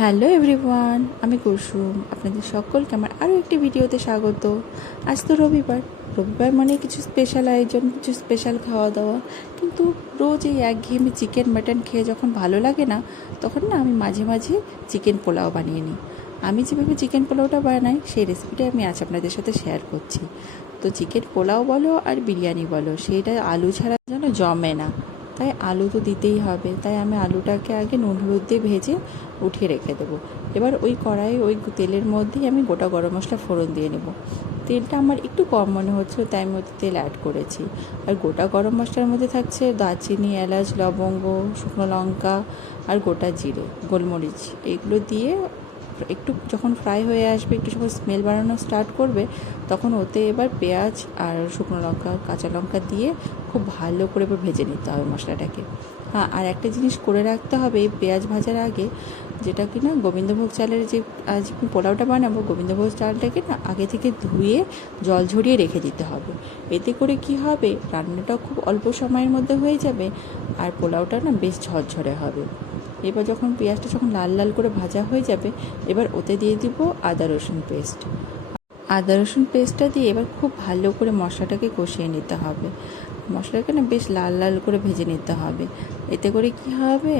Hello everyone, আমি কুসুম। আপনাদের সকলকে আমার আরও একটি ভিডিওতে স্বাগত। আজ তো রবিবার। রবিবার মানে কিছু স্পেশাল আয়োজন, কিছু স্পেশাল খাওয়া দাওয়া। কিন্তু রোজ এই একঘেয়েমি চিকেন মাটন খেয়ে যখন ভালো লাগে না, তখন না আমি মাঝে মাঝে চিকেন পোলাও বানিয়ে নিই। আমি যেভাবে চিকেন পোলাওটা বানাই সেই রেসিপিটাই আমি আজ আপনাদের সাথে শেয়ার করছি। তো চিকেন পোলাও বলো আর বিরিয়ানি বলো, সেইটা আলু ছাড়া যেন জমে না। তাই আলু তো দিতেই হবে, তাই আমি আলুটাকে আগে নুন হলুদ দিয়ে ভেজে উঠিয়ে রেখে দেবো। এবার ওই কড়াই ওই তেলের মধ্যেই আমি গোটা গরম মশলা ফোড়ন দিয়ে নেব। তেলটা আমার একটু কম মনে হচ্ছিল, তাই আমি ওতে তেল অ্যাড করেছি। আর গোটা গরম মশলার মধ্যে থাকছে দারচিনি, এলাচ, লবঙ্গ, শুকনো লঙ্কা আর গোটা জিরে, গোলমরিচ। এইগুলো দিয়ে একটু যখন ফ্রাই হয়ে আসবে, একটু যখন স্মেল বাড়ানো স্টার্ট করবে, তখন ওতে এবার পেঁয়াজ আর শুকনো লঙ্কা, কাঁচা লঙ্কা দিয়ে খুব ভালো করে এবার ভেজে নিতে হবে মশলাটাকে। হ্যাঁ, আর একটা জিনিস করে রাখতে হবে এই পেঁয়াজ ভাজার আগে, যেটা কি না গোবিন্দভোগ চালের যে আজ আমি পোলাওটা বানাবো, গোবিন্দভোগ চালটাকে না আগে থেকে ধুয়ে জল ঝরিয়ে রেখে দিতে হবে। এতে করে কি হবে, রান্নাটাও খুব অল্প সময়ের মধ্যে হয়ে যাবে আর পোলাওটা না বেশ ঝরঝরে হবে। এবার যখন পেঁয়াজটা যখন লাল লাল করে ভাজা হয়ে যাবে, এবার ওতে দিয়ে দিব আদা রসুন পেস্ট। আদা রসুন পেস্টটা দিয়ে এবার খুব ভালো করে মশলাটাকে কষিয়ে নিতে হবে। মশলাটাকে না বেশ লাল লাল করে ভেজে নিতে হবে। এতে করে কি হবে,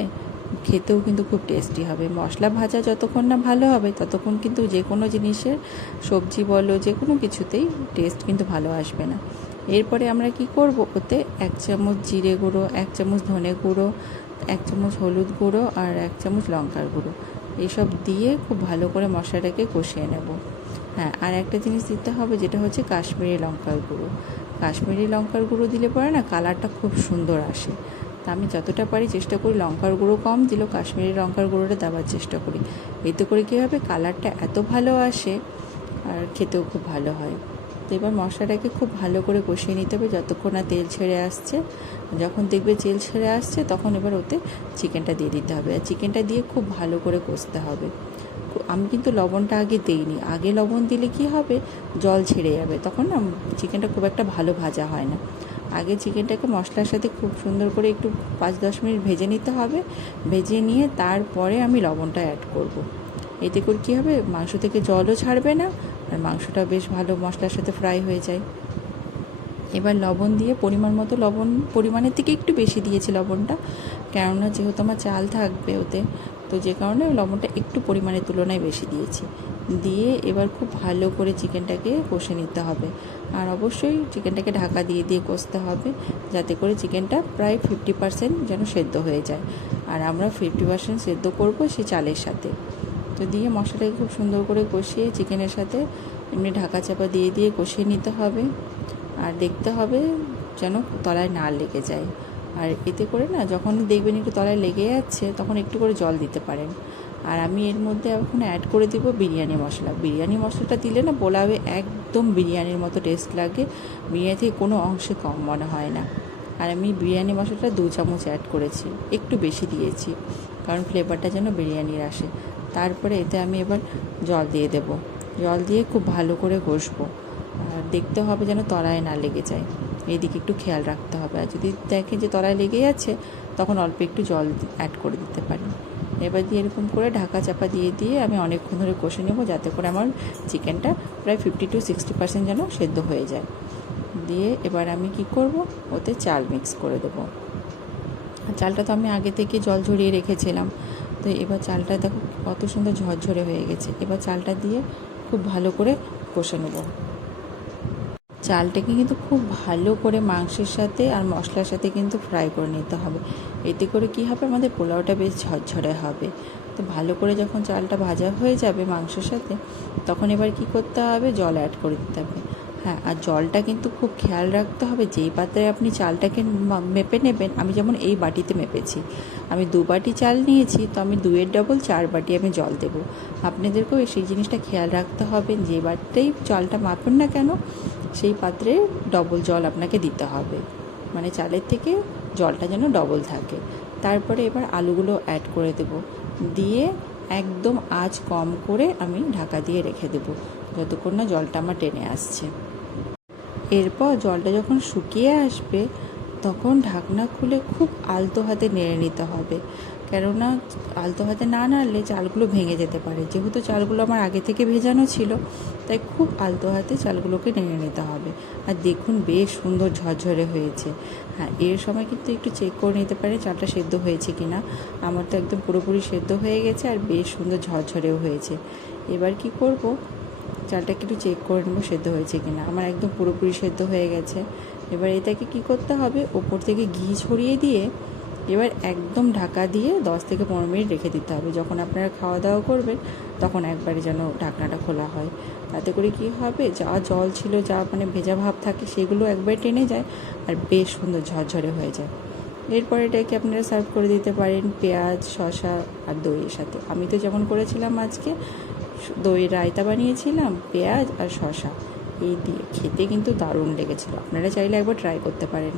খেতেও কিন্তু খুব টেস্টি হবে। মশলা ভাজা যতক্ষণ না ভালো হবে, ততক্ষণ কিন্তু যে কোনো জিনিসের, সবজি বলো যে কোনো কিছুতেই টেস্ট কিন্তু ভালো আসবে না। এরপরে আমরা কি করব, ওতে 1 চামচ জিরে গুঁড়ো, 1 চামচ ধনে গুঁড়ো, 1 চামচ হলুদ গুঁড়ো আর 1 চামচ লঙ্কার গুঁড়ো, এইসব দিয়ে খুব ভালো করে মশলাটাকে কষিয়ে নেব। হ্যাঁ, আর একটা জিনিস দিতে হবে, যেটা হচ্ছে কাশ্মীরি লঙ্কার গুঁড়ো। কাশ্মীরি লঙ্কার গুঁড়ো দিলে পরে না কালারটা খুব সুন্দর আসে। তা আমি যতটা পারি চেষ্টা করি লঙ্কার গুঁড়ো কম দিলেও কাশ্মীরি লঙ্কার গুঁড়োটা দেওয়ার চেষ্টা করি। এতে করে কী হবে, কালারটা এত ভালো আসে আর খেতেও খুব ভালো হয়। তো এবার মশলাটাকে খুব ভালো করে কষিয়ে নিতে হবে যতক্ষণ না তেল ছেড়ে আসছে। যখন দেখবে তেল ছেড়ে আসছে, তখন এবার ওতে চিকেনটা দিয়ে দিতে হবে। আর চিকেনটা দিয়ে খুব ভালো করে কষতে হবে। আমি কিন্তু লবণটা আগে দিইনি। আগে লবণ দিলে কি হবে, জল ছেড়ে যাবে, তখন না চিকেনটা খুব একটা ভালো ভাজা হয় না। আগে চিকেনটাকে মশলার সাথে খুব সুন্দর করে একটু 5-10 মিনিট ভেজে নিতে হবে। ভেজে নিয়ে তারপরে আমি লবণটা অ্যাড করব। এতে করে কী হবে, মাংস থেকে জলও ছাড়বে না আর মাংসটা বেশ ভালো মশলার সাথে ফ্রাই হয়ে যায়। এবার লবণ দিয়ে পরিমাণ মতো, লবণ পরিমাণের থেকে একটু বেশি দিয়েছি লবণটা, কেননা যেহেতু আমার চাল থাকবে ওতে, তো যে কারণে লবণটা একটু পরিমাণের তুলনায় বেশি দিয়েছি। দিয়ে এবার খুব ভালো করে চিকেনটাকে কষে নিতে হবে। আর অবশ্যই চিকেনটাকে ঢাকা দিয়ে দিয়ে কষতে হবে, যাতে করে চিকেনটা প্রায় 50% যেন সেদ্ধ হয়ে যায়। আর আমরা 50% সেদ্ধ করব সেই চালের সাথে। তো দিয়ে মশলাটাকে খুব সুন্দর করে কষিয়ে চিকেনের সাথে এমনি ঢাকা চাপা দিয়ে দিয়ে কষিয়ে নিতে হবে। আর দেখতে হবে যেন তলায় না লেগে যায়। আর এতে করে না যখন দেখবেন একটু তলায় লেগে যাচ্ছে, তখন একটু করে জল দিতে পারেন। আর আমি এর মধ্যে এখন অ্যাড করে দিব বিরিয়ানি মশলা। বিরিয়ানি মশলাটা দিলে না পোলাওয়ে একদম বিরিয়ানির মতো টেস্ট লাগে, বিরিয়ানি থেকে কোনো অংশে কম মনে হয় না। আর আমি বিরিয়ানি মশলাটা 2 চামচ অ্যাড করেছি, একটু বেশি দিয়েছি, কারণ ফ্লেভারটা যেন বিরিয়ানির আসে। তারপরে এতে আমি এবার জল দিয়ে দেব। জল দিয়ে খুব ভালো করে কষবো। আর দেখতে হবে যেন তলায় না লেগে যায়, এইদিকে একটু খেয়াল রাখতে হবে। আর যদি দেখেন যে তলায় লেগে যাচ্ছে, তখন অল্প একটু জল অ্যাড করে দিতে পারেন। এবার দিয়ে এরকম করে ঢাকা চাপা দিয়ে দিয়ে আমি অনেকক্ষণ ধরে কষে নেব, যাতে করে আমার চিকেনটা প্রায় 50-60% যেন সেদ্ধ হয়ে যায়। দিয়ে এবার আমি কি করব, ওতে চাল মিক্স করে দেবো। আর চালটা তো আমি আগে থেকে জল ঝরিয়ে রেখেছিলাম। তো এবার চালটা দেখো কত সুন্দর ঝরঝরে হয়ে গেছে। এবার চালটা দিয়ে খুব ভালো করে কষে নেব। চালটাকে কিন্তু খুব ভালো করে মাংসের সাথে আর মশলার সাথে কিন্তু ফ্রাই করে নিতে হবে। এতে করে কি হবে, আমাদের পোলাওটা বেশ ঝরঝরে হবে। তো ভালো করে যখন চালটা ভাজা হয়ে যাবে মাংসের সাথে, তখন এবার কি করতে হবে, জল অ্যাড করে দিতে হবে। হ্যাঁ, আর জলটা কিন্তু খুব খেয়াল রাখতে হবে, যেই পাত্রে আপনি চালটাকে মেপে নেবেন। আমি যেমন এই বাটিতে মেপেছি, আমি 2 বাটি চাল নিয়েছি, তো আমি 2-এর ডবল 4 বাটি আমি জল দেবো। আপনাদেরকেও সেই জিনিসটা খেয়াল রাখতে হবে, যে বাটিতেই চালটা মাপেন না কেন, সেই পাত্রে ডবল জল আপনাকে দিতে হবে, মানে চালের থেকে জলটা যেন ডবল থাকে। তারপরে এবার আলুগুলো অ্যাড করে দেব, দিয়ে একদম আঁচ কম করে আমি ঢাকা দিয়ে রেখে দেব যতক্ষণ না জলটা আমার টেনে আসছে। এরপর জলটা যখন শুকিয়ে আসবে, তখন ঢাকনা খুলে খুব আলতো হাতে নেড়ে নিতে হবে, কেননা আলতো হাতে না নাড়লে চালগুলো ভেঙে যেতে পারে। যেহেতু চালগুলো আমার আগে থেকে ভেজানো ছিল, তাই খুব আলতো হাতে চালগুলোকে নেড়ে নিতে হবে। আর দেখুন বেশ সুন্দর ঝরঝরে হয়েছে। হ্যাঁ, এর সময় কিন্তু একটু চেক করে নিতে পারে চালটা সেদ্ধ হয়েছে কি না। আমার তো একদম পুরোপুরি সেদ্ধ হয়ে গেছে আর বেশ সুন্দর ঝরঝরেও হয়েছে। এবার কি করব, চালটাকে একটু চেক করে নেবো সেদ্ধ হয়েছে কি না। আমার একদম পুরোপুরি সেদ্ধ হয়ে গেছে। এবার এটাকে কি করতে হবে, ওপর থেকে ঘি ছড়িয়ে দিয়ে এবার একদম ঢাকা দিয়ে 10 থেকে 15 মিনিট রেখে দিতে হবে। যখন আপনারা খাওয়া দাওয়া করবেন তখন একবারে যেন ঢাকনাটা খোলা হয়। তাতে করে কি হবে, যা জল ছিল, যা মানে ভেজা ভাব থাকে, সেগুলো একবারে টেনে যায় আর বেশ সুন্দর ঝরঝরে হয়ে যায়। এরপর এটাকে আপনারা সার্ভ করে দিতে পারেন পেঁয়াজ, শসা আর দইয়ের সাথে। আমি তো যেমন করেছিলাম আজকে দইয়ের রায়তা বানিয়েছিলাম, পেঁয়াজ আর শসা এই দিয়ে খেতে কিন্তু দারুণ লেগেছিলো। আপনারা চাইলে একবার ট্রাই করতে পারেন।